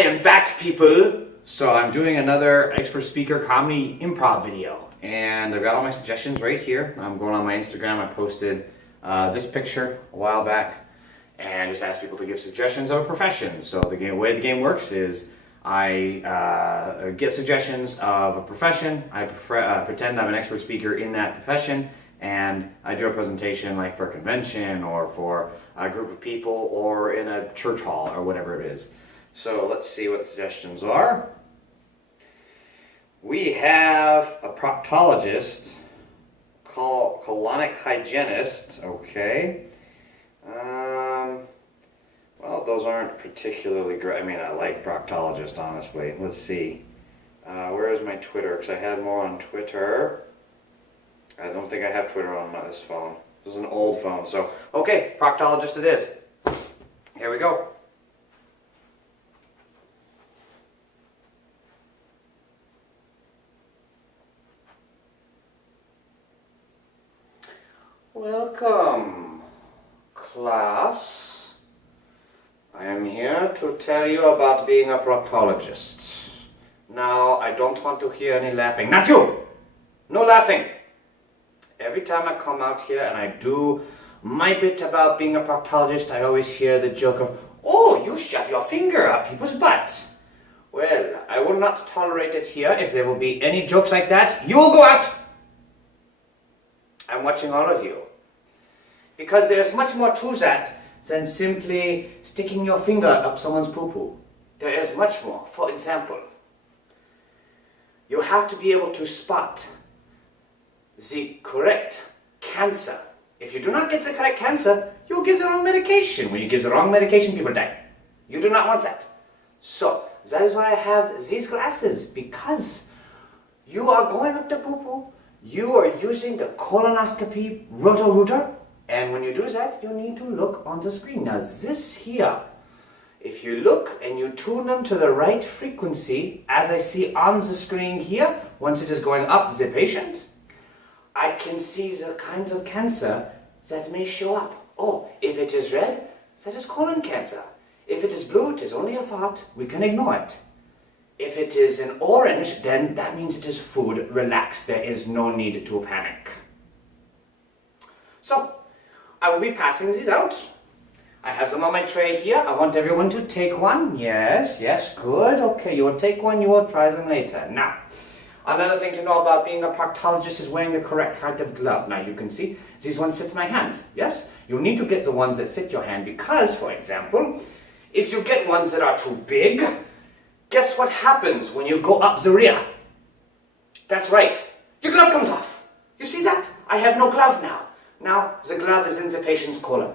I am back, people. So I'm doing another expert speaker comedy improv video, and I've got all my suggestions right here. I'm going on my Instagram. I posted this picture a while back and just asked people to give suggestions of a profession. So the way the game works is I get suggestions of a profession. I pretend I'm an expert speaker in that profession, and I do a presentation like for a convention or for a group of people or in a church hall or whatever it is. So let's see what the suggestions are. We have a proctologist, colonic hygienist, okay. Well, those aren't particularly great. I mean, I like proctologist, honestly. Let's see. Where is my Twitter? Because I had more on Twitter. I don't think I have Twitter on this phone. This is an old phone, so okay, proctologist it is. Here we go. Welcome, class. I am here to tell you about being a proctologist. Now, I don't want to hear any laughing. Not you! No laughing! Every time I come out here and I do my bit about being a proctologist, I always hear the joke of, oh, you shove your finger up people's butt. Well, I will not tolerate it here. If there will be any jokes like that, you will go out! I'm watching all of you. Because there's much more to that than simply sticking your finger up someone's poo-poo. There is much more. For example, you have to be able to spot the correct cancer. If you do not get the correct cancer, you will give the wrong medication. When you give the wrong medication, people die. You do not want that. So, that is why I have these glasses, because you are going up the poo-poo, you are using the colonoscopy roto-rooter, and when you do that, you need to look on the screen. Now this here, if you look and you tune them to the right frequency, as I see on the screen here, once it is going up the patient, I can see the kinds of cancer that may show up. Oh, if it is red, that is colon cancer. If it is blue, it is only a fart. We can ignore it. If it is an orange, then that means it is food. Relax, there is no need to panic. So, I will be passing these out. I have some on my tray here. I want everyone to take one. Yes, good. Okay, you will take one, you will try them later. Now, another thing to know about being a proctologist is wearing the correct kind of glove. Now, you can see, this one fits my hands, yes? You'll need to get the ones that fit your hand because, for example, if you get ones that are too big, guess what happens when you go up the rear? That's right, your glove comes off. You see that? I have no glove now. Now, the glove is in the patient's colon.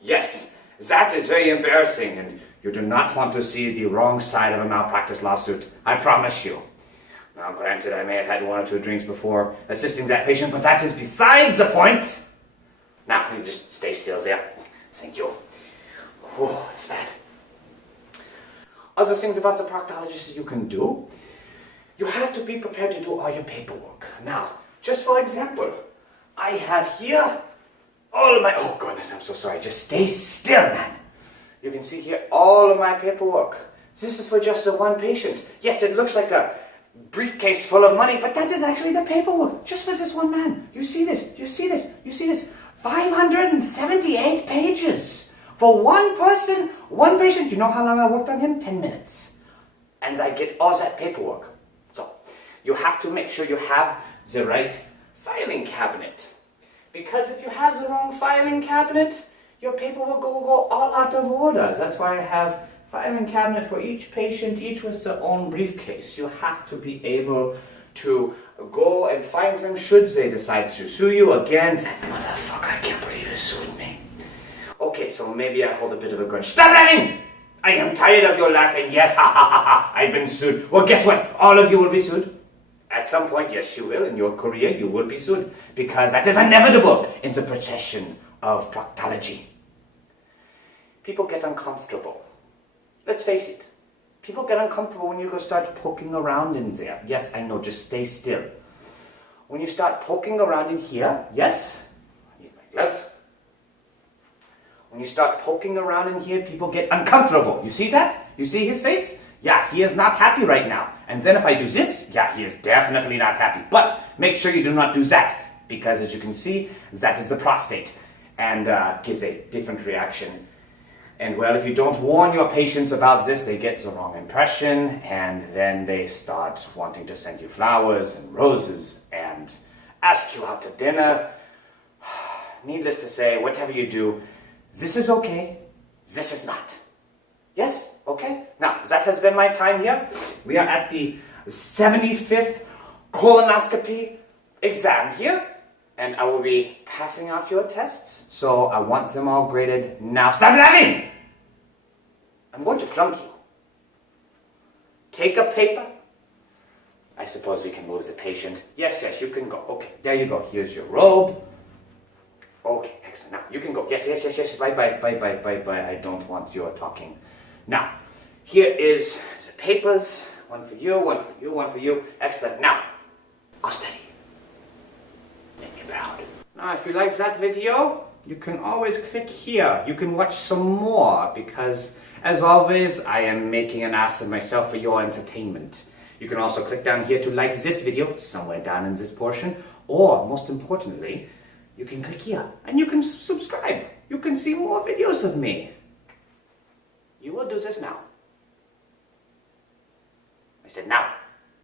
Yes, that is very embarrassing, and you do not want to see the wrong side of a malpractice lawsuit, I promise you. Now, granted, I may have had one or two drinks before assisting that patient, but that is besides the point. Now, you just stay still there. Thank you. Whew, it's bad. Other things about the proctologist you can do, you have to be prepared to do all your paperwork. Now, just for example, I have here all of my, oh goodness, I'm so sorry, just stay still, man. You can see here all of my paperwork. This is for just the one patient. Yes, it looks like a briefcase full of money, but that is actually the paperwork, just for this one man. You see this, you see this, you see this. 578 pages. For one person, one patient. You know how long I worked on him? 10 minutes. And I get all that paperwork. So, you have to make sure you have the right filing cabinet. Because if you have the wrong filing cabinet, your paperwork will go all out of order. That's why I have filing cabinet for each patient, each with their own briefcase. You have to be able to go and find them should they decide to sue you again. That motherfucker, I can't believe he sued me. Okay, so maybe I hold a bit of a grudge. Stop laughing! I am tired of your laughing. Yes, ha ha ha ha. I've been sued. Well, guess what? All of you will be sued. At some point, yes, you will. In your career, you will be sued. Because that is inevitable in the profession of proctology. People get uncomfortable. Let's face it. People get uncomfortable when you go start poking around in there. Yes, I know, just stay still. When you start poking around in here, yes, I need my gloves. When you start poking around in here, people get uncomfortable. You see that? You see his face? Yeah, he is not happy right now. And then if I do this, yeah, he is definitely not happy. But make sure you do not do that, because as you can see, that is the prostate, and gives a different reaction. And well, if you don't warn your patients about this, they get the wrong impression, and then they start wanting to send you flowers and roses and ask you out to dinner. Needless to say, whatever you do, this is okay, this is not. Yes? Okay? Now, that has been my time here. We are at the 75th colonoscopy exam here, and I will be passing out your tests, so I want them all graded now. Stop laughing! I'm going to flunk you. Take a paper. I suppose we can move the patient. Yes, you can go. Okay, there you go. Here's your robe. Okay, excellent. Now, you can go. Yes. Bye. I don't want your talking. Now, here is the papers. One for you, one for you, one for you. Excellent. Now, go steady. Make me proud. Now, if you like that video, you can always click here. You can watch some more, because, as always, I am making an ass of myself for your entertainment. You can also click down here to like this video. It's somewhere down in this portion. Or, most importantly, you can click here and you can subscribe. You can see more videos of me. You will do this now. I said now.